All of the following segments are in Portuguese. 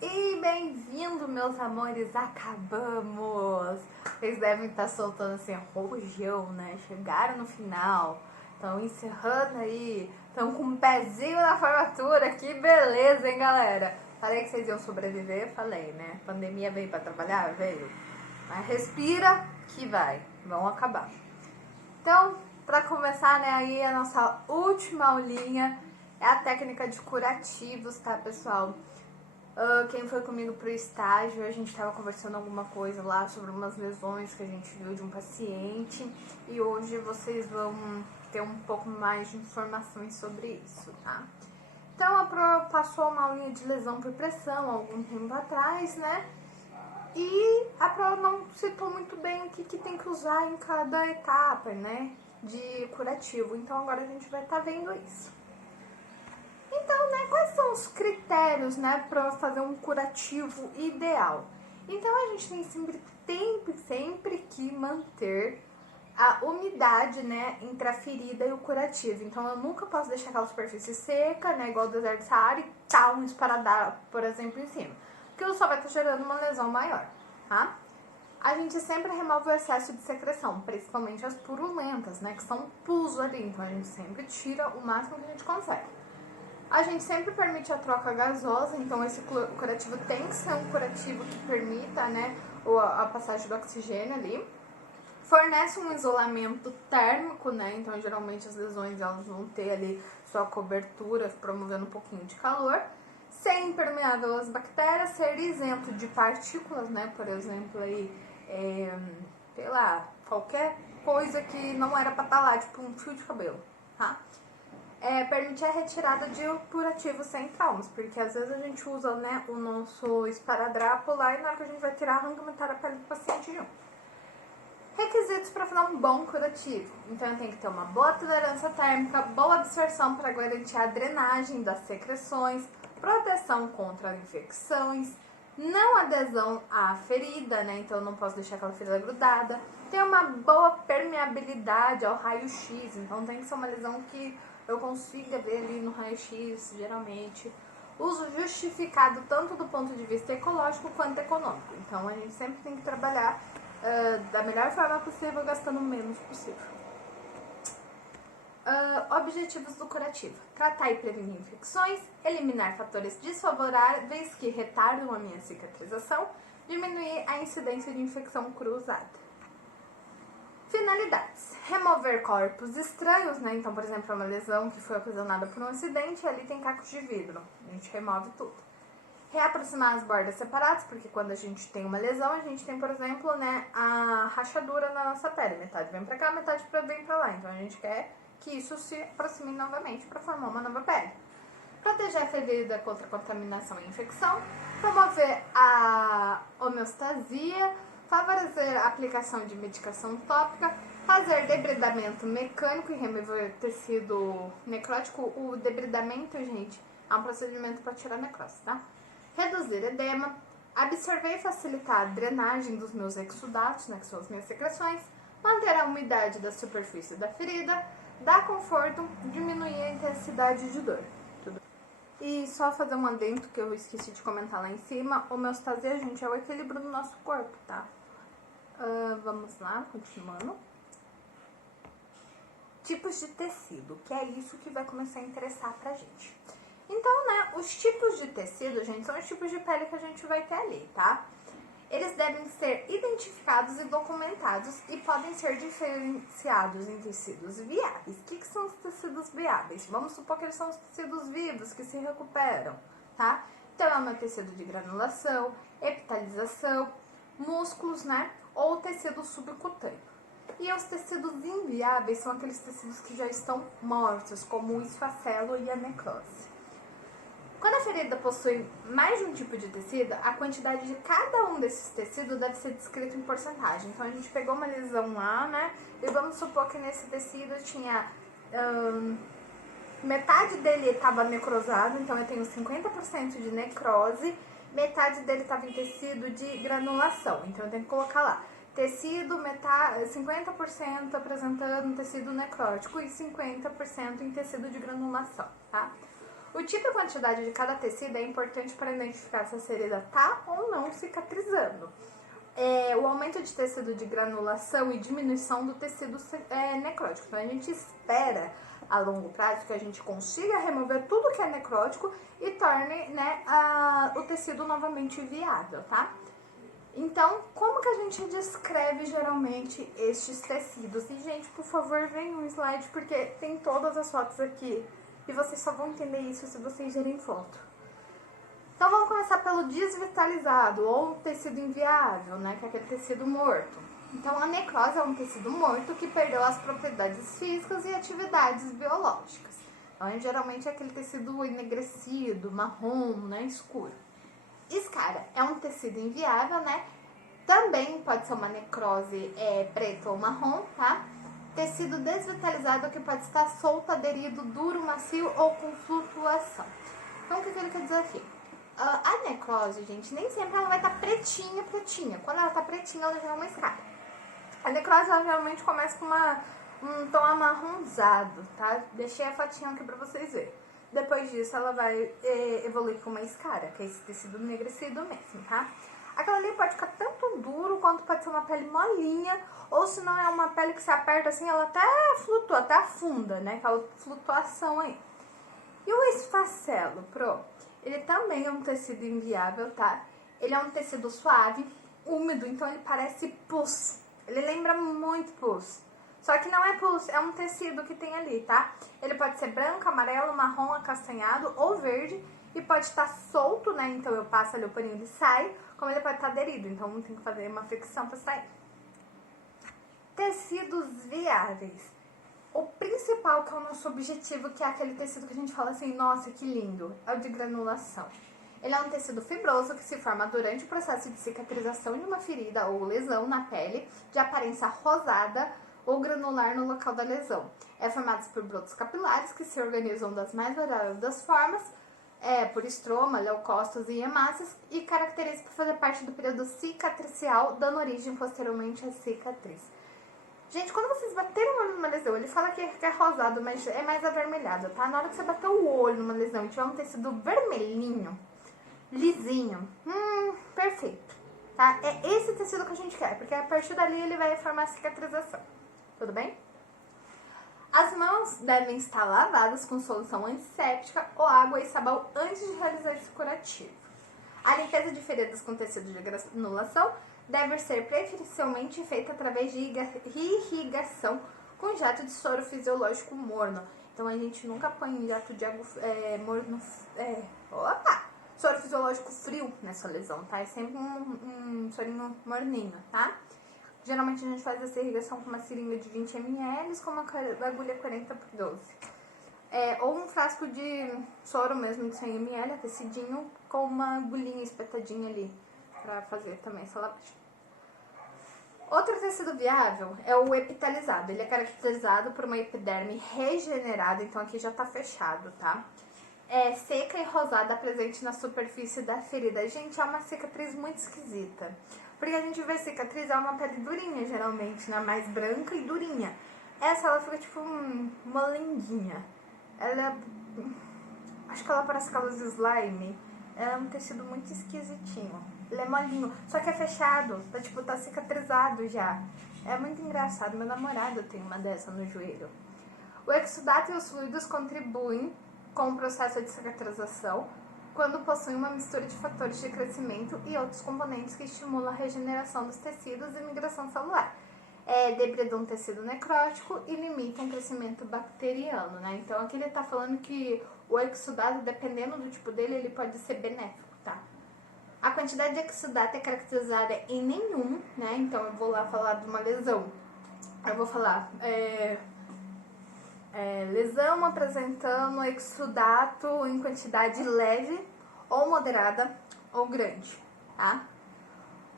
E bem-vindo, meus amores, acabamos! Vocês devem estar soltando assim, rojão, né? Chegaram no final, estão encerrando aí, estão com um pezinho na formatura, que beleza, hein, galera? Falei que vocês iam sobreviver, falei, né? A pandemia veio pra trabalhar? Veio. Mas respira que vai, vão acabar. Então, para começar, né, aí a nossa última aulinha é a técnica de curativos, tá, pessoal? Quem foi comigo pro estágio, a gente tava conversando alguma coisa lá sobre umas lesões que a gente viu de um paciente e hoje vocês vão ter um pouco mais de informações sobre isso, tá? Então, a Pro passou uma aulinha de lesão por pressão algum tempo atrás, né? E a Pro não citou muito bem o que tem que usar em cada etapa, né? De curativo. Então, agora a gente vai estar vendo isso. Então, né, quais são os critérios, né, para fazer um curativo ideal? Então, a gente tem sempre que manter a umidade, né, entre a ferida e o curativo. Então, eu nunca posso deixar aquela superfície seca, né, igual o deserto do Saara, e tá um esparadrapo, por exemplo, em cima. Porque só vai estar gerando uma lesão maior, tá? A gente sempre remove o excesso de secreção, principalmente as purulentas, né, que são pus ali. Então, a gente sempre tira o máximo que a gente consegue. A gente sempre permite a troca gasosa, então esse curativo tem que ser um curativo que permita, né, a passagem do oxigênio ali. Fornece um isolamento térmico, né, então geralmente as lesões elas vão ter ali sua cobertura, promovendo um pouquinho de calor. Ser impermeável às bactérias, ser isento de partículas, né, por exemplo, aí, sei lá, qualquer coisa que não era pra estar lá, tipo um fio de cabelo, tá? Permitir a retirada de curativos sem traumas, porque às vezes a gente usa, né, o nosso esparadrapo lá e na hora que a gente vai tirar, arranca metade da pele do paciente junto. Requisitos para fazer um bom curativo. Então tem que ter uma boa tolerância térmica, boa absorção para garantir a drenagem das secreções, proteção contra infecções, não adesão à ferida, né? Então eu não posso deixar aquela ferida grudada. Ter uma boa permeabilidade ao raio-x, então tem que ser uma lesão que eu consiga ver ali no raio-x, geralmente. Uso justificado tanto do ponto de vista ecológico quanto econômico. Então a gente sempre tem que trabalhar da melhor forma possível, gastando o menos possível. Objetivos do curativo: tratar e prevenir infecções, eliminar fatores desfavoráveis que retardam a minha cicatrização, diminuir a incidência de infecção cruzada. Finalidades: remover corpos estranhos, né? Então, por exemplo, uma lesão que foi ocasionada por um acidente, ali tem cacos de vidro, a gente remove tudo. Reaproximar as bordas separadas, porque quando a gente tem uma lesão, a gente tem, por exemplo, né, a rachadura na nossa pele. Metade vem pra cá, metade vem pra lá. Então a gente quer que isso se aproxime novamente para formar uma nova pele. Proteger a ferida contra contaminação e infecção. Promover a homeostasia. Favorecer a aplicação de medicação tópica. Fazer debridamento mecânico e remover tecido necrótico. O debridamento, gente, é um procedimento para tirar necrose, tá? Reduzir edema, absorver e facilitar a drenagem dos meus exudatos, né, que são as minhas secreções, manter a umidade da superfície da ferida, dar conforto, diminuir a intensidade de dor. E só fazer um adendo que eu esqueci de comentar lá em cima, homeostasia, gente, é o equilíbrio do nosso corpo, tá? Vamos lá, continuando. Tipos de tecido, que é isso que vai começar a interessar pra gente. Então, né, os tipos de tecido, gente, são os tipos de pele que a gente vai ter ali, tá? Eles devem ser identificados e documentados e podem ser diferenciados em tecidos viáveis. O que são os tecidos viáveis? Vamos supor que eles são os tecidos vivos que se recuperam, tá? Então, é um tecido de granulação, epitelização, músculos, né? Ou tecido subcutâneo. E os tecidos inviáveis são aqueles tecidos que já estão mortos, como o esfacelo e a necrose. Quando a ferida possui mais de um tipo de tecido, a quantidade de cada um desses tecidos deve ser descrito em porcentagem. Então a gente pegou uma lesão lá, né? E vamos supor que nesse tecido tinha metade dele estava necrosado, então eu tenho 50% de necrose, metade dele estava em tecido de granulação. Então eu tenho que colocar lá tecido, 50% apresentando tecido necrótico e 50% em tecido de granulação, tá? O tipo e quantidade de cada tecido é importante para identificar se a ferida está ou não cicatrizando. O aumento de tecido de granulação e diminuição do tecido necrótico. Então a gente espera a longo prazo que a gente consiga remover tudo que é necrótico e torne, né, o tecido novamente viável, tá? Então, como que a gente descreve geralmente estes tecidos? E, gente, por favor, venha um slide, porque tem todas as fotos aqui. E vocês só vão entender isso se vocês verem foto. Então, vamos começar pelo desvitalizado, ou tecido inviável, né? Que é aquele tecido morto. Então, a necrose é um tecido morto que perdeu as propriedades físicas e atividades biológicas. Então, geralmente é aquele tecido enegrecido, marrom, né? Escuro. Escara é um tecido inviável, né? Também pode ser uma necrose preta ou marrom, tá? Tecido desvitalizado que pode estar solto, aderido, duro, macio ou com flutuação. Então, o que ele quer dizer aqui? A necrose, gente, nem sempre ela vai estar pretinha. Quando ela tá pretinha, ela já é uma escara. A necrose, ela geralmente começa com um tom amarronzado, tá? Deixei a fotinha aqui pra vocês verem. Depois disso, ela vai evoluir com uma escara, que é esse tecido enegrecido mesmo, tá? Aquela ali pode ficar tanto duro, quanto pode ser uma pele molinha, ou se não é uma pele que se aperta assim, ela até flutua, até afunda, né? Aquela flutuação aí. E o esfacelo, ele também é um tecido inviável, tá? Ele é um tecido suave, úmido, então ele parece pus. Ele lembra muito pus. Só que não é pus, é um tecido que tem ali, tá? Ele pode ser branco, amarelo, marrom, acastanhado ou verde. E pode estar solto, né? Então eu passo ali o paninho e sai. Como ele pode estar aderido, então tem que fazer uma fricção para sair. Tecidos viáveis. O principal, que é o nosso objetivo, que é aquele tecido que a gente fala assim, nossa, que lindo, é o de granulação. Ele é um tecido fibroso que se forma durante o processo de cicatrização de uma ferida ou lesão na pele, de aparência rosada ou granular no local da lesão. É formado por brotos capilares que se organizam das mais variadas formas, por estroma, leucócitos e hemácias, e caracteriza por fazer parte do período cicatricial, dando origem posteriormente à cicatriz. Gente, quando vocês baterem o olho numa lesão, ele fala que é rosado, mas é mais avermelhado, tá? Na hora que você bater o olho numa lesão e tiver um tecido vermelhinho, lisinho, perfeito, tá? É esse tecido que a gente quer, porque a partir dali ele vai formar a cicatrização, tudo bem? As mãos devem estar lavadas com solução antisséptica ou água e sabão antes de realizar esse curativo. A limpeza de feridas com tecido de granulação deve ser preferencialmente feita através de irrigação com jato de soro fisiológico morno. Então a gente nunca põe jato de água morno, soro fisiológico frio nessa lesão, tá? É sempre um sorinho morninho, tá? Geralmente a gente faz essa irrigação com uma seringa de 20 ml com uma agulha 40x12. Ou um frasco de soro mesmo de 100 ml, tecidinho, com uma agulhinha espetadinha ali, pra fazer também essa lavagem. Outro tecido viável é o epitalizado. Ele é caracterizado por uma epiderme regenerada, então aqui já tá fechado, tá? Seca e rosada presente na superfície da ferida. Gente, é uma cicatriz muito esquisita. Porque a gente vê cicatriz, é uma pele durinha, geralmente, né? Mais branca e durinha. Essa, ela fica tipo uma lenguinha. Ela acho que ela parece aquelas de slime. Ela é um tecido muito esquisitinho. Ele é molinho, só que é fechado. Tá cicatrizado já. É muito engraçado. Meu namorado tem uma dessa no joelho. O exudato e os fluidos contribuem com o processo de cicatrização quando possuem uma mistura de fatores de crescimento e outros componentes que estimulam a regeneração dos tecidos e migração celular. Depredam o tecido necrótico e limitam o crescimento bacteriano, né? Então aqui ele tá falando que o exudato, dependendo do tipo dele, ele pode ser benéfico, tá? A quantidade de exudato é caracterizada em nenhum, né? Então eu vou lá falar de uma lesão. Eu vou falar lesão apresentando exudato em quantidade leve ou moderada ou grande, tá?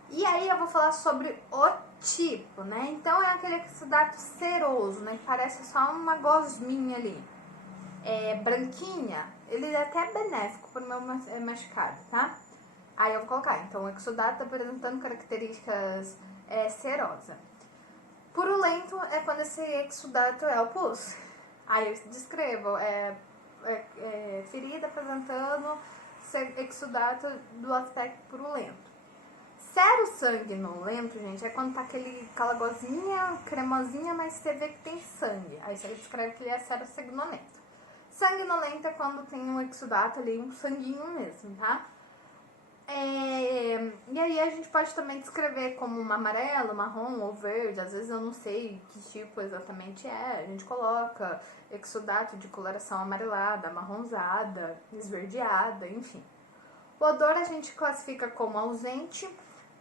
E aí eu vou falar sobre o tipo, né? Então é aquele exudato seroso, né? Que parece só uma gosminha ali. Branquinha, ele é até benéfico pro meu machucado, tá? Aí eu vou colocar, então, o exudato apresentando características serosa. Purulento é quando esse exudato é o pus. Aí eu descrevo, ferida apresentando exudato do aspecto purulento. Serosanguinolento, gente, é quando tá aquela gozinha cremosinha, mas você vê que tem sangue. Aí você descreve que ele é serosanguinolento. Sanguinolento é quando tem um exudato ali, um sanguinho mesmo, tá? E aí a gente pode também descrever como um amarelo, marrom ou verde. Às vezes eu não sei que tipo exatamente é. A gente coloca exudato de coloração amarelada, amarronzada, esverdeada, enfim. O odor a gente classifica como ausente,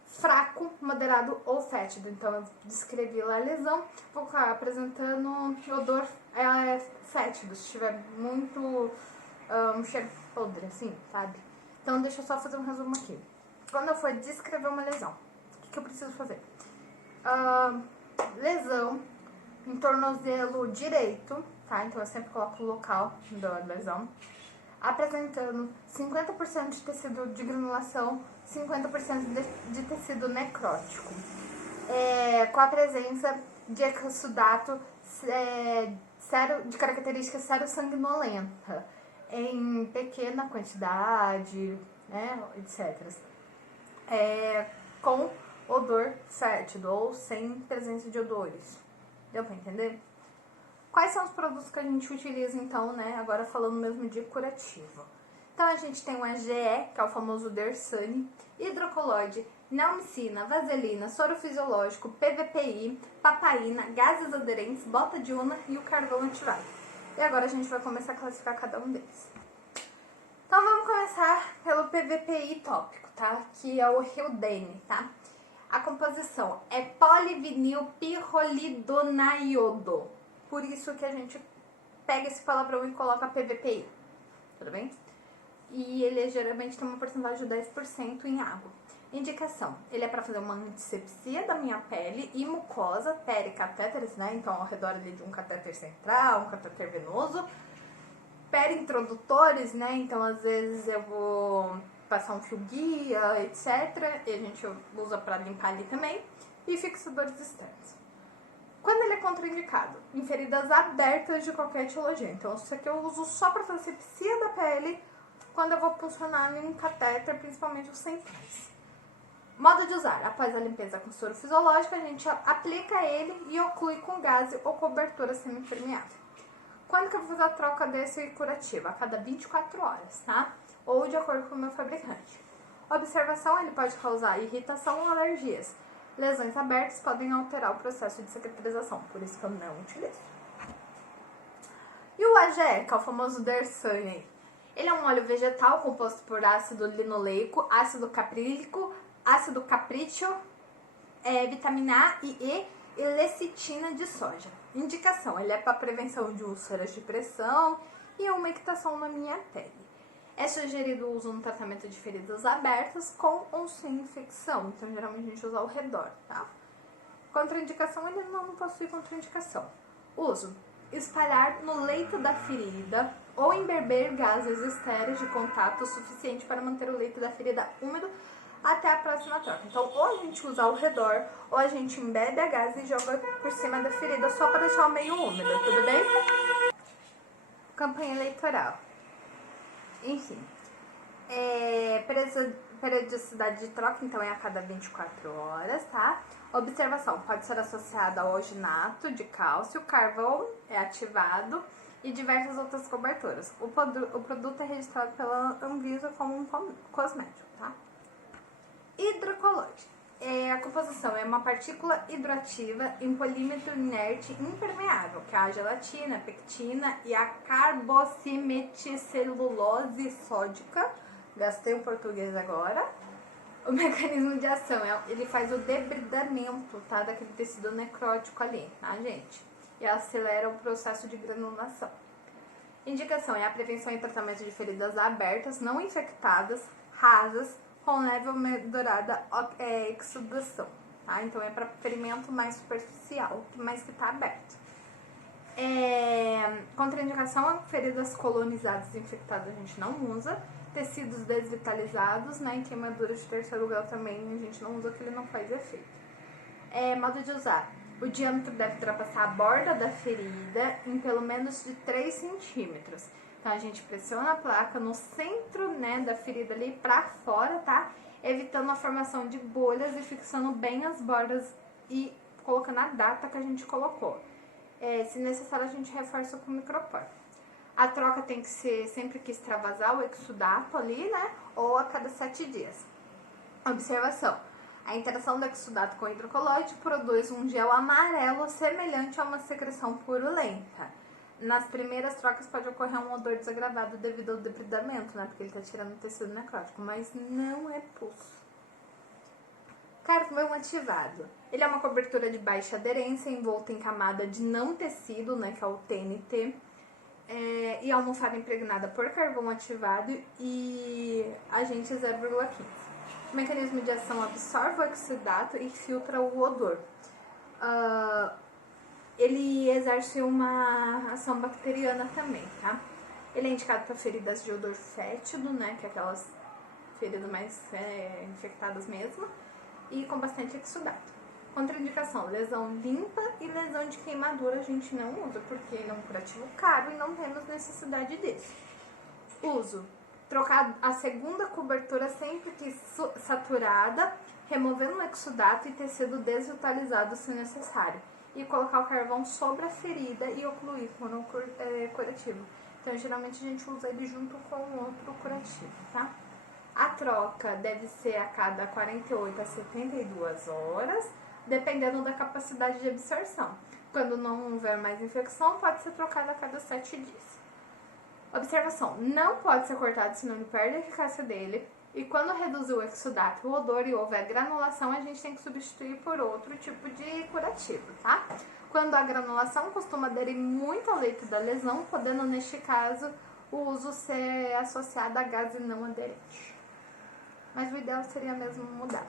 fraco, moderado ou fétido. Então eu descrevi lá a lesão, vou ficar apresentando odor fétido, se tiver muito cheiro podre, assim, sabe? Então deixa eu só fazer um resumo aqui. Quando eu for descrever uma lesão, o que eu preciso fazer? Lesão em tornozelo direito, tá? Então eu sempre coloco o local da lesão. Apresentando 50% de tecido de granulação, 50% de tecido necrótico. Com a presença de exudato de característica serosanguinolenta em pequena quantidade, né, etc. Com odor fétido ou sem presença de odores. Deu pra entender? Quais são os produtos que a gente utiliza, então, né? Agora falando mesmo de curativo. Então, a gente tem o AGE, que é o famoso Dersane, hidrocoloide, neomicina, vaselina, soro fisiológico, PVPI, papaína, gases aderentes, bota de una e o carvão ativado. E agora a gente vai começar a classificar cada um deles. Então, vamos começar pelo PVPI tópico, tá? Que é o Rilden, tá? A composição é polivinilpirrolidonaiodô. Por isso que a gente pega esse palavrão e coloca PVPI, tudo bem? E ele geralmente tem uma porcentagem de 10% em água. Indicação, ele é para fazer uma antisepsia da minha pele e mucosa, pericatéteres, né? Então ao redor ali de um catéter central, um catéter venoso. Perintrodutores, né? Então às vezes eu vou passar um fio guia, etc. E a gente usa para limpar ali também. E fixadores externos. Quando ele é contraindicado? Em feridas abertas de qualquer etiologia. Então, isso aqui eu uso só para fazer asepsia da pele quando eu vou funcionar em um catéter, principalmente os centrais. Modo de usar. Após a limpeza com soro fisiológico, a gente aplica ele e oclui com gaze ou cobertura semi-impermeável. Quando que eu vou fazer a troca desse curativo? A cada 24 horas, tá? Ou de acordo com o meu fabricante. Observação, ele pode causar irritação ou alergias. Lesões abertas podem alterar o processo de cicatrização, por isso que eu não utilizo. E o AGE, que é o famoso Dersane, ele é um óleo vegetal composto por ácido linoleico, ácido caprílico, ácido caprítico, vitamina A e E lecitina de soja. Indicação, ele é para prevenção de úlceras de pressão e umectação na minha pele. É sugerido o uso no tratamento de feridas abertas com ou sem infecção. Então, geralmente a gente usa ao redor, tá? Contraindicação, ele não possui contraindicação. Uso. Espalhar no leito da ferida ou embeber gases estéreis de contato suficiente para manter o leito da ferida úmido até a próxima troca. Então, ou a gente usa ao redor, ou a gente embebe a gás e joga por cima da ferida só para deixar o meio úmido, tudo bem? Campanha eleitoral. Enfim, periodicidade de troca, então, é a cada 24 horas, tá? Observação, pode ser associada ao alginato de cálcio, carvão é ativado e diversas outras coberturas. O produto é registrado pela Anvisa como um cosmético, tá? Hidrocoloide. A composição é uma partícula hidroativa em polímetro inerte impermeável, que é a gelatina, a pectina e a carboximetilcelulose sódica. Gastei o português agora. O mecanismo de ação, ele faz o debridamento, tá, daquele tecido necrótico ali, tá, gente? E acelera o processo de granulação. Indicação é a prevenção e tratamento de feridas abertas, não infectadas, rasas, com leve ou moderada exudação, tá? Então é para ferimento mais superficial, mas que está aberto. Contraindicação, feridas colonizadas e infectadas a gente não usa. Tecidos desvitalizados, né? Em queimaduras de terceiro grau também a gente não usa, que ele não faz efeito. Modo de usar. O diâmetro deve ultrapassar a borda da ferida em pelo menos de 3 centímetros. Então a gente pressiona a placa no centro, né, da ferida ali pra fora, tá? Evitando a formação de bolhas e fixando bem as bordas e colocando a data que a gente colocou. Se necessário, a gente reforça com micropor. A troca tem que ser sempre que extravasar o exudato ali, né? Ou a cada 7 dias. Observação. A interação do exudato com o hidrocoloide produz um gel amarelo semelhante a uma secreção purulenta. Nas primeiras trocas pode ocorrer um odor desagravado devido ao debridamento, né? Porque ele está tirando o tecido necrótico, mas não é pulso. Carvão ativado. Ele é uma cobertura de baixa aderência envolta em camada de não tecido, né? Que é o TNT. E almofada impregnada por carvão ativado e agente 0,15. O mecanismo de ação absorve o exudato e filtra o odor. Ele exerce uma ação bacteriana também, tá? Ele é indicado para feridas de odor fétido, né? Que é aquelas feridas mais infectadas mesmo. E com bastante exudato. Contraindicação, lesão limpa e lesão de queimadura a gente não usa, porque ele é um curativo caro e não temos necessidade disso. Uso, trocar a segunda cobertura sempre que saturada, removendo o exudato e tecido desvitalizado se necessário. E colocar o carvão sobre a ferida e ocluir quando curativo. Então, geralmente a gente usa ele junto com outro curativo, tá? A troca deve ser a cada 48 a 72 horas, dependendo da capacidade de absorção. Quando não houver mais infecção, pode ser trocada a cada 7 dias. Observação, não pode ser cortado senão ele perde a eficácia dele. E quando reduzir o exudato, o odor e houver granulação, a gente tem que substituir por outro tipo de curativo, tá? Quando a granulação costuma aderir muito ao leito da lesão, podendo, neste caso, o uso ser associado a gás não aderente. Mas o ideal seria mesmo mudar.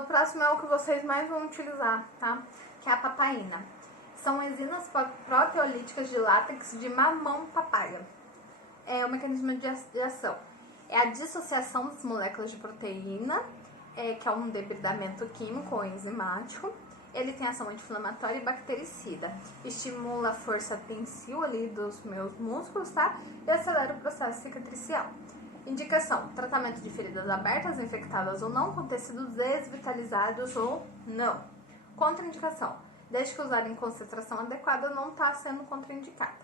O próximo é o que vocês mais vão utilizar, tá? Que é a papaina. São enzimas proteolíticas de látex de mamão papaya. O mecanismo de ação é a dissociação das moléculas de proteína, que é um debridamento químico ou enzimático. Ele tem ação anti-inflamatória e bactericida. Estimula a força tensil ali dos meus músculos, tá? E acelera o processo cicatricial. Indicação, tratamento de feridas abertas, infectadas ou não, com tecidos desvitalizados ou não. Contraindicação, desde que usar em concentração adequada, não está sendo contraindicada.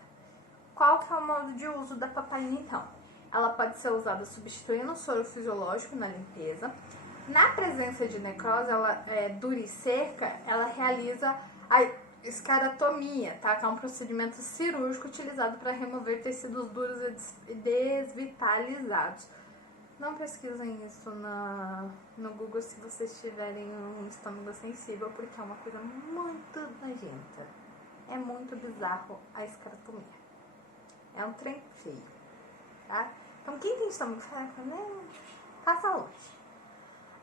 Qual que é o modo de uso da papaina, então? Ela pode ser usada substituindo o soro fisiológico na limpeza. Na presença de necrose dura e seca, ela realiza a escaratomia, tá? Que é um procedimento cirúrgico utilizado para remover tecidos duros e desvitalizados. Não pesquisem isso no Google se vocês tiverem um estômago sensível, porque é uma coisa muito nojenta. É muito bizarro a escaratomia. É um trem feio, tá? Então quem tem estômago passa longe.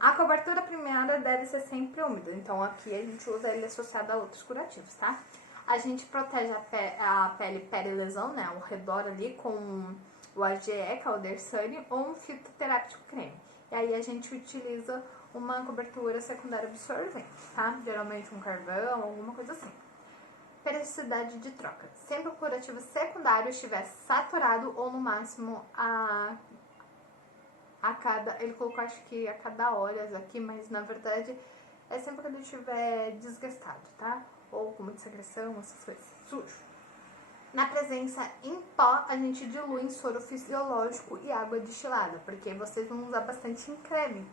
A cobertura primária deve ser sempre úmida, então aqui a gente usa ele associado a outros curativos, tá? A gente protege a pele peri-lesão, né, ao redor ali com o AGE, que é o Dersane, ou um fitoterápico creme. E aí a gente utiliza uma cobertura secundária absorvente, tá? Geralmente um carvão, alguma coisa assim. Periodicidade de troca. Sempre o curativo secundário estiver saturado ou no máximo ele colocou acho que a cada horas aqui, mas na verdade é sempre quando ele estiver desgastado, tá? Ou com muita secreção, essas coisas, sujo. Na presença em pó, a gente dilui em soro fisiológico e água destilada, porque vocês vão usar bastante em creme.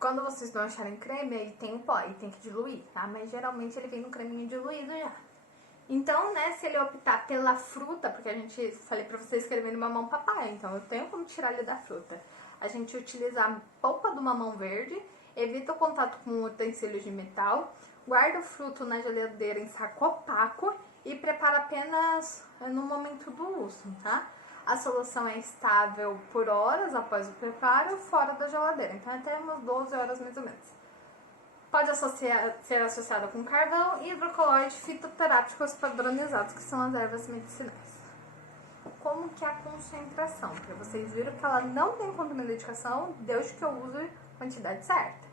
Quando vocês não acharem creme, aí tem o pó e tem que diluir, tá? Mas geralmente ele vem no creminho diluído já. Então, né, se ele optar pela fruta, porque falei pra vocês que ele vem no mamão papaya, então eu tenho como tirar ele da fruta. A gente utiliza a polpa do mamão verde, evita o contato com utensílios de metal, guarda o fruto na geladeira em saco opaco e prepara apenas no momento do uso, tá? A solução é estável por horas após o preparo fora da geladeira, então até umas 12 horas mais ou menos. Pode ser associada com carvão e hidrocoloide fitoterápicos padronizados, que são as ervas medicinais. Como que é a concentração? Porque vocês viram que ela não tem contraindicação desde que eu use a quantidade certa.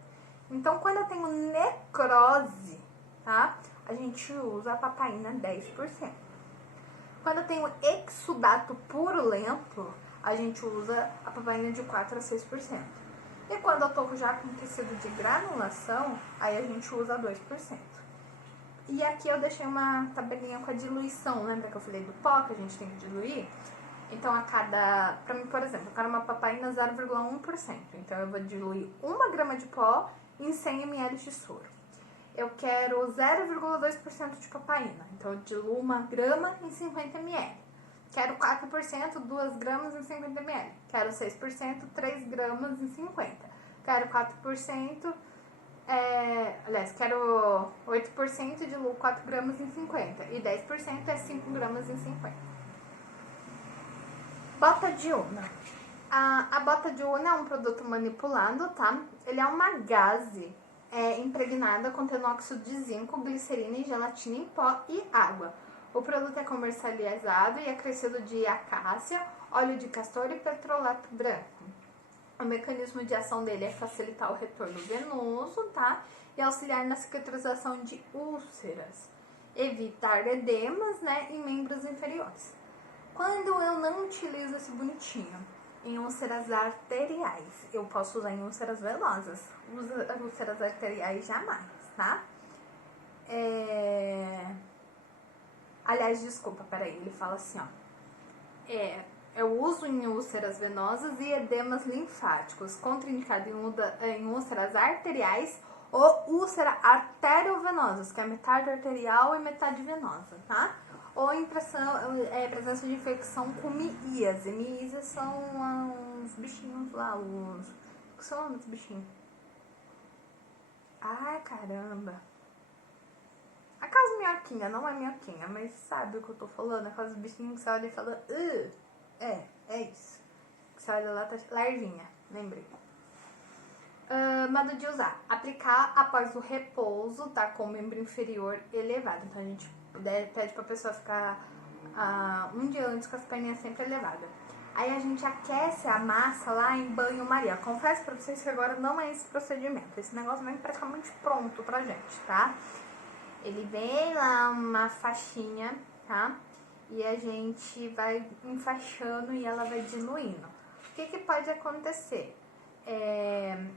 Então, quando eu tenho necrose, tá? a gente usa a papaina 10%. Quando eu tenho exudato purulento, a gente usa a papaina de 4 a 6%. E quando eu tô já com tecido de granulação, aí a gente usa 2%. E aqui eu deixei uma tabelinha com a diluição, lembra que eu falei do pó que a gente tem que diluir? Então pra mim, por exemplo, eu quero uma papaina 0,1%. Então eu vou diluir 1 grama de pó em 100 ml de soro. Eu quero 0,2% de papaina, então eu diluo 1 grama em 50 ml. Quero 4%, 2 gramas em 50 ml. Quero 6%, 3 gramas em 50. Quero 4%, quero 8%, diluo 4 gramas em 50. E 10% é 5 gramas em 50. Bota de una. A bota de una é um produto manipulado, tá? Ele é uma gaze impregnada contendo óxido de zinco, glicerina e gelatina em pó e água. O produto é comercializado e é crescido de acácia, óleo de castor e petrolato branco. O mecanismo de ação dele é facilitar o retorno venoso, tá? E auxiliar na cicatrização de úlceras. Evitar edemas, né, em membros inferiores. Quando eu não utilizo esse bonitinho? Em úlceras arteriais. Eu posso usar em úlceras venosas. Úlceras arteriais jamais, tá? Aliás, desculpa, peraí. Ele fala assim, ó. Eu uso em úlceras venosas e edemas linfáticos. Contraindicado em úlceras arteriais ou úlcera arteriovenosas, que é metade arterial e metade venosa, tá? Ou em presença de infecção com miíase. Miíase são uns bichinhos lá, que são os bichinhos? Ai, caramba. Aquelas minhoquinhas, não é minhoquinha, mas sabe o que eu tô falando? Aquelas bichinhos que você olha e fala, é isso. Que você olha lá, tá larvinha, lembrei. Modo de usar. Aplicar após o repouso, tá? Com o membro inferior elevado. Então a gente pede pra pessoa ficar um dia antes com as perninhas sempre elevadas. Aí a gente aquece a massa lá em banho-maria. Confesso pra vocês que agora não é esse procedimento. Esse negócio vem praticamente pronto pra gente, tá? Ele vem lá uma faixinha, tá? E a gente vai enfaixando e ela vai diluindo. O que pode acontecer?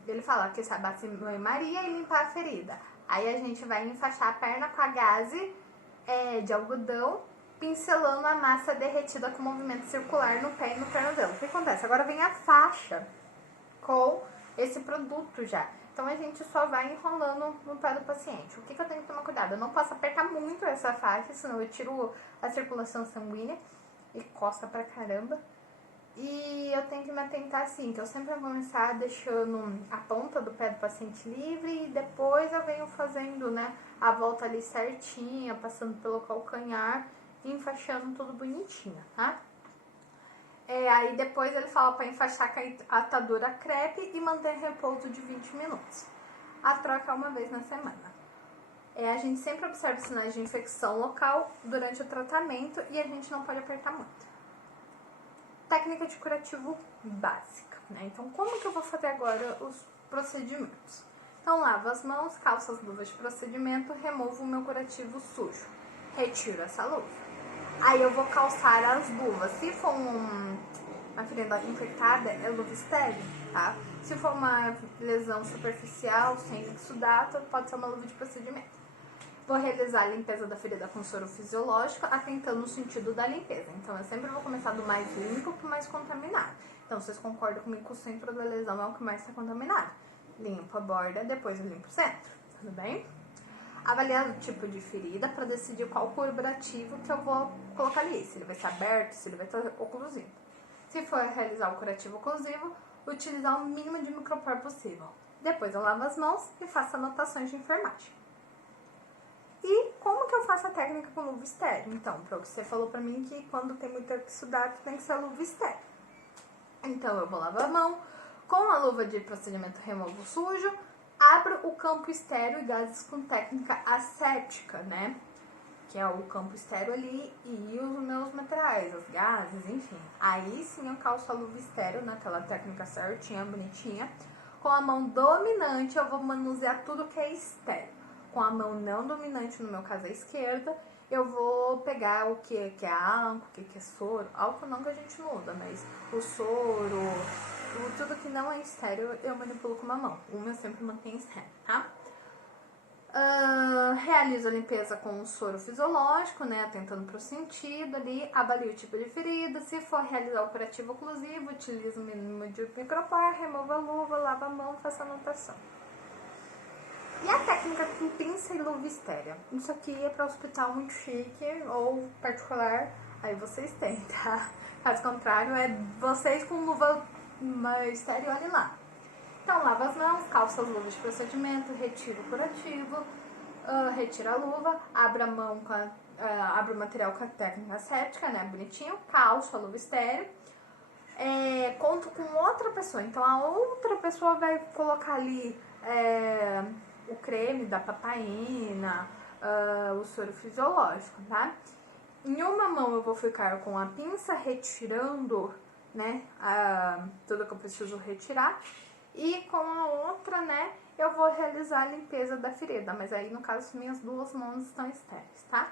Ele fala que essa base em banho-maria e limpar a ferida. Aí a gente vai enfaixar a perna com a gaze de algodão, pincelando a massa derretida com movimento circular no pé e no tornozelo. O que acontece? Agora vem a faixa com esse produto já. Então a gente só vai enrolando no pé do paciente. O que eu tenho que tomar cuidado? Eu não posso apertar muito essa faixa, senão eu tiro a circulação sanguínea e costa pra caramba. E eu tenho que me atentar assim, que eu sempre vou começar deixando a ponta do pé do paciente livre e depois eu venho fazendo, né, a volta ali certinha, passando pelo calcanhar e enfaixando tudo bonitinho, tá? Aí depois ele fala para enfaixar com a atadura crepe e manter repouso de 20 minutos. A troca é uma vez na semana. A gente sempre observa sinais de infecção local durante o tratamento e a gente não pode apertar muito. Técnica de curativo básica, né? Então, como que eu vou fazer agora os procedimentos? Então, lavo as mãos, calço as luvas de procedimento, removo o meu curativo sujo, retiro essa luva. Aí eu vou calçar as luvas. Se for uma ferida infectada, é luva estéril, tá? Se for uma lesão superficial, sem exudato, pode ser uma luva de procedimento. Vou realizar a limpeza da ferida com soro fisiológico, atentando no sentido da limpeza. Então, eu sempre vou começar do mais limpo para o mais contaminado. Então, vocês concordam comigo que o centro da lesão é o que mais está contaminado. Limpo a borda, depois eu limpo o centro. Tudo bem? Avaliar o tipo de ferida para decidir qual curativo que eu vou colocar ali. Se ele vai estar aberto, se ele vai estar oclusivo. Se for realizar o curativo oclusivo, utilizar o mínimo de micropor possível. Depois eu lavo as mãos e faço anotações de enfermagem. E como que eu faço a técnica com luva estéril? Então, você falou pra mim que quando tem muito exudato tem que ser a luva estéril. Então, eu vou lavar a mão, com a luva de procedimento removo sujo, abro o campo estéril e gases com técnica asséptica, né? Que é o campo estéril ali e os meus materiais, os gases, enfim. Aí sim eu calço a luva estéril naquela técnica certinha, bonitinha. Com a mão dominante eu vou manusear tudo que é estéril. com a mão não dominante, no meu caso a esquerda, eu vou pegar o que é álcool, o que é soro. Álcool não, que a gente não usa, mas o soro, tudo que não é estéreo eu manipulo com uma mão. Uma eu sempre mantenho estéreo, tá? Realizo a limpeza com um soro fisiológico, né, atentando para o sentido ali, avalio o tipo de ferida, se for realizar o curativo oclusivo, utilizo o mínimo de micropor, remova a luva, lava a mão, faço a anotação. E a técnica com pinça e luva estérea? Isso aqui é para hospital muito chique ou particular, aí vocês têm, tá? Caso contrário, é vocês com luva estéreo ali lá. Então, lava as mãos, calça as luvas de procedimento, retira o curativo, retira a luva, abre a mão abre o material com a técnica séptica, né, bonitinho, calça a luva estéreo, conto com outra pessoa, então a outra pessoa vai colocar ali o creme da papaina, o soro fisiológico, tá? Em uma mão eu vou ficar com a pinça retirando, né, tudo que eu preciso retirar, e com a outra, né, eu vou realizar a limpeza da ferida, mas aí no caso minhas duas mãos estão estéreis, tá?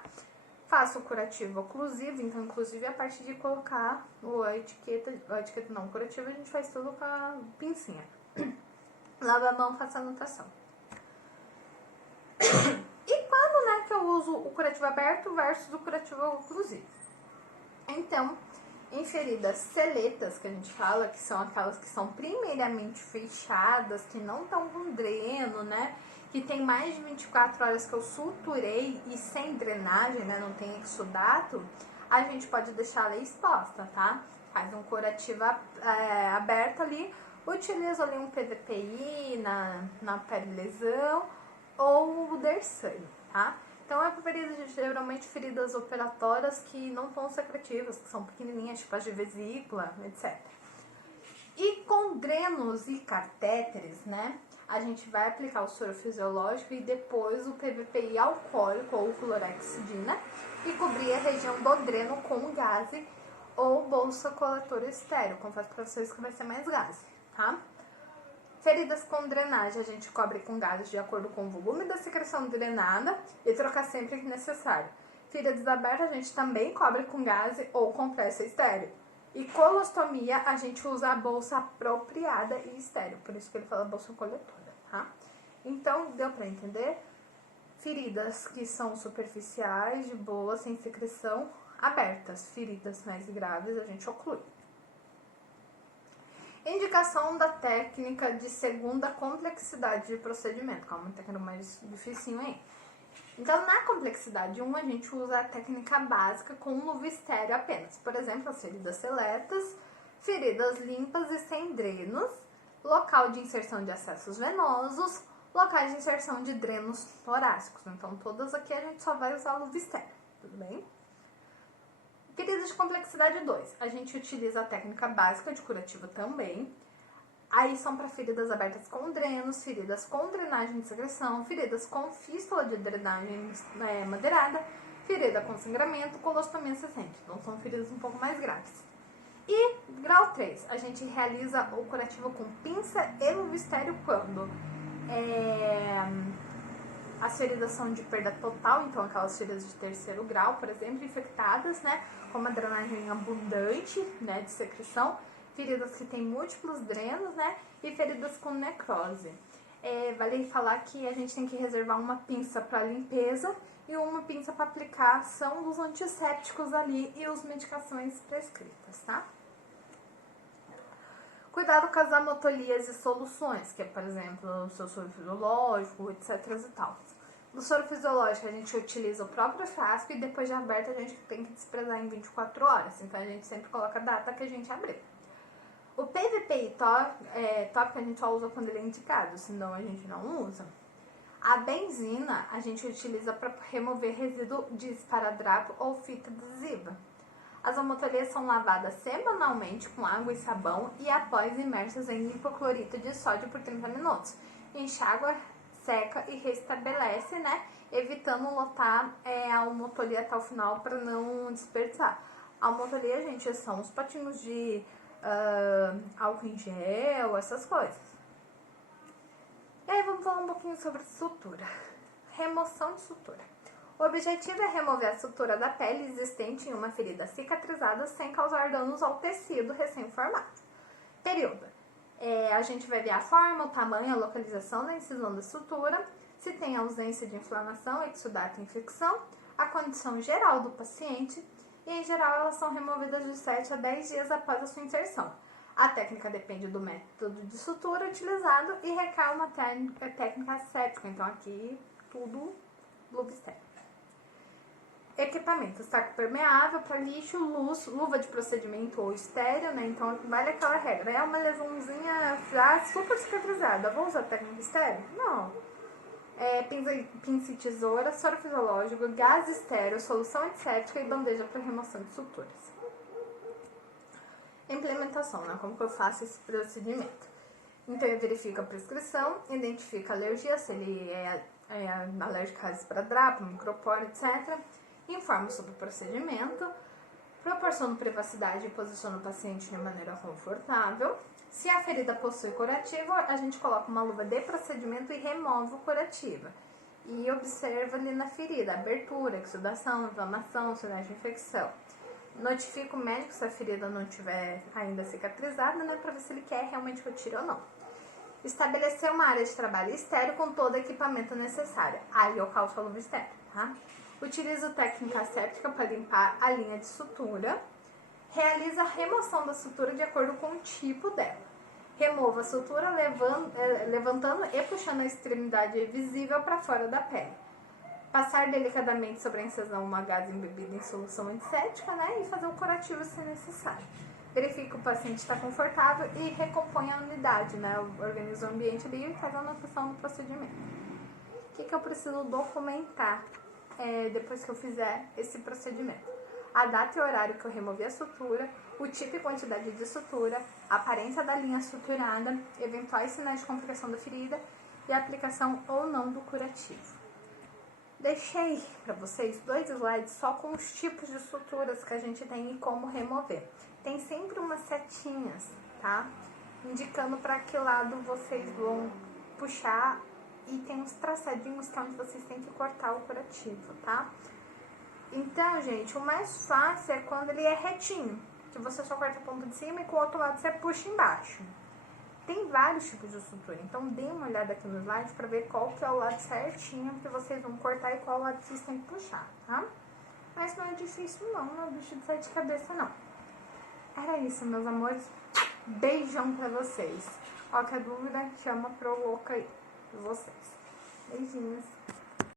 Faço o curativo oclusivo, então inclusive a parte de colocar a etiqueta não, o curativo a gente faz tudo com a pincinha. Lava a mão, faço a anotação. E quando, né, que eu uso o curativo aberto versus o curativo oclusivo? Então, em feridas seletas, que a gente fala, que são aquelas que são primeiramente fechadas, que não estão com dreno, né? Que tem mais de 24 horas que eu suturei e sem drenagem, né? Não tem exudato, a gente pode deixar ela exposta, tá? Faz um curativo aberto ali, utiliza ali um PVPI na pele lesão ou o Dersane, tá? Então é feridas, geralmente feridas operatórias que não são secretivas, que são pequenininhas, tipo as de vesícula, etc. E com drenos e catéteres, né, a gente vai aplicar o soro fisiológico e depois o PVPI alcoólico ou clorexidina e cobrir a região do dreno com gaze ou bolsa coletora estéreo. Confesso para vocês que vai ser mais gaze, tá? Feridas com drenagem, a gente cobre com gases de acordo com o volume da secreção drenada e trocar sempre que necessário. Feridas abertas, a gente também cobre com gase ou compressa estéreo. E colostomia, a gente usa a bolsa apropriada e estéreo, por isso que ele fala bolsa coletora, tá? Então, deu pra entender? Feridas que são superficiais, de boa, sem secreção, abertas. Feridas mais graves, a gente oclui. Indicação da técnica de segunda complexidade de procedimento, que é uma técnica mais dificinho aí. Então, na complexidade 1, a gente usa a técnica básica com luva estéreo apenas. Por exemplo, as feridas seletas, feridas limpas e sem drenos, local de inserção de acessos venosos, locais de inserção de drenos torácicos. Então, todas aqui a gente só vai usar a luva estéreo, tudo bem? Feridas de complexidade 2, a gente utiliza a técnica básica de curativo também. Aí são para feridas abertas com drenos, feridas com drenagem de secreção, feridas com fístula de drenagem moderada, ferida com sangramento, colostomia cessante. Então são feridas um pouco mais graves. E grau 3, a gente realiza o curativo com pinça e luva estéreo quando as feridas são de perda total, então aquelas feridas de terceiro grau, por exemplo, infectadas, né, com uma drenagem abundante, né, de secreção, feridas que têm múltiplos drenos, né, e feridas com necrose. Vale falar que a gente tem que reservar uma pinça para limpeza e uma pinça para aplicação dos antissépticos ali e as medicações prescritas, tá? Cuidado com as amotolias e soluções, que é, por exemplo, o seu soro fisiológico, etc. e tal. No soro fisiológico, a gente utiliza o próprio frasco e depois de aberto a gente tem que desprezar em 24 horas. Então, a gente sempre coloca a data que a gente abriu. O PVPI tópico a gente só usa quando ele é indicado, senão a gente não usa. A benzina a gente utiliza para remover resíduo de esparadrapo ou fita adesiva. As amotolias são lavadas semanalmente com água e sabão e após imersas em hipoclorito de sódio por 30 minutos. Enxágua, seca e restabelece, né? Evitando lotar a amotolia até o final para não desperdiçar. A amotolia, gente, são os potinhos de álcool em gel, essas coisas. E aí vamos falar um pouquinho sobre sutura. remoção de sutura. O objetivo é remover a sutura da pele existente em uma ferida cicatrizada sem causar danos ao tecido recém-formado. Período. A gente vai ver a forma, o tamanho, a localização da incisão da sutura, se tem ausência de inflamação, exudato e infecção, a condição geral do paciente e, em geral, elas são removidas de 7 a 10 dias após a sua inserção. A técnica depende do método de sutura utilizado e requer uma técnica aséptica, então aqui tudo luva estéril. Equipamento, saco permeável para lixo, luz, luva de procedimento ou estéreo, né? Então vale aquela regra, é uma lesãozinha já super cicatrizada, vou usar técnica estéreo? Não. Pinça e tesoura, soro fisiológico, gás estéreo, solução antisséptica e bandeja para remoção de suturas. Implementação, né? Como que eu faço esse procedimento? Então eu verifico a prescrição, identifico a alergia, se ele é alérgico a esparadrapo, microporo, etc. Informo sobre o procedimento, proporciono privacidade e posiciono o paciente de maneira confortável. Se a ferida possui curativo, a gente coloca uma luva de procedimento e remove o curativo. E observa ali na ferida, abertura, exudação, inflamação, sinais de infecção. Notifica o médico se a ferida não estiver ainda cicatrizada, né, para ver se ele quer realmente que eu tire ou não. Estabelecer uma área de trabalho estéreo com todo o equipamento necessário. Aí eu calço a luva estéreo, tá? Utilizo técnica aséptica para limpar a linha de sutura. Realiza a remoção da sutura de acordo com o tipo dela. Remova a sutura levantando e puxando a extremidade visível para fora da pele. Passar delicadamente sobre a incisão uma gás embebida em solução antisséptica, né? E fazer o curativo se necessário. Verifique que o paciente está confortável e recompõe a unidade, né? Organiza o ambiente ali e faz a anotação do procedimento. O que eu preciso documentar depois que eu fizer esse procedimento? A data e horário que eu removi a sutura, o tipo e quantidade de sutura, a aparência da linha suturada, eventuais sinais de complicação da ferida e a aplicação ou não do curativo. Deixei para vocês 2 slides só com os tipos de suturas que a gente tem e como remover. Tem sempre umas setinhas, tá? Indicando para que lado vocês vão puxar e tem uns traçadinhos que é onde vocês têm que cortar o curativo, tá? Então, gente, o mais fácil é quando ele é retinho, que você só corta a ponta de cima e com o outro lado você puxa embaixo. Tem vários tipos de sutura, então dê uma olhada aqui no slide para ver qual que é o lado certinho que vocês vão cortar e qual lado vocês têm que puxar, tá? Mas não é difícil não é bicho de 7 cabeças não. Era isso, meus amores. Beijão pra vocês. Qualquer dúvida, chama pro louco aí de vocês. Beijinhos.